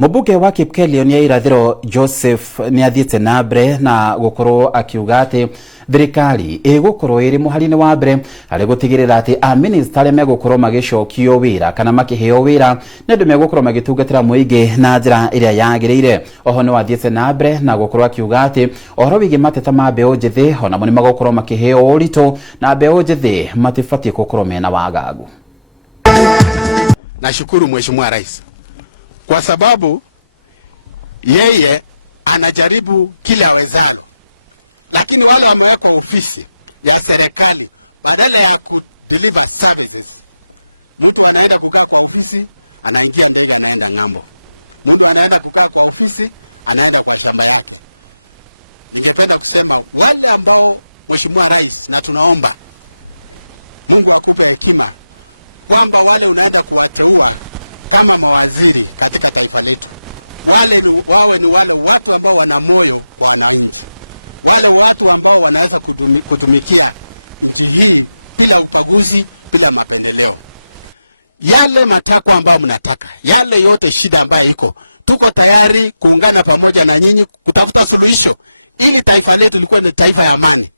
Mubuge wa Kipkelion ya irathiro Joseph ni athiete na mbere na gukorwo akiuga ati thirikari igukorwo iri muharine wa mbere ari gutigirira ati a minister aria megukorwo magicokio wira kana makiheo wira ni andu megukorwo magitungatira muingi na njira iria yagiriire. Oho ni wathiete na mbere na gukorwo akiuga ati ohoro wigi mateta ma mbeu njithi ona mo ni magukorwo makiheo urito na mbeu njithi matifatie gukorwo mena wagagu. Nashukuru Mheshimiwa Rais kwa sababu yeye anajaribu kile awezalo, lakini wale wamewekwa ofisi ya serikali badala ya kudeliver services, mtu anaenda kukaa kwa ofisi, anaingia ndege anaenda ng'ambo. Mtu anaenda kukaa kwa ofisi, anaenda kwa shamba yake. Ningependa kusema wale ambao Mheshimiwa Rais, na tunaomba Mungu akupe hekima kwamba wale unaenda kuwateua kama mawaziri katika taifa letu, wawe ni wale watu ambao wana moyo kwa wananchi, wale watu ambao wanaweza kutumikia nchi hii bila upaguzi, bila mapendeleo. Yale matakwa ambao mnataka, yale yote shida ambayo iko, tuko tayari kuungana pamoja na nyinyi kutafuta suluhisho ili taifa letu likuwe ni taifa ya amani.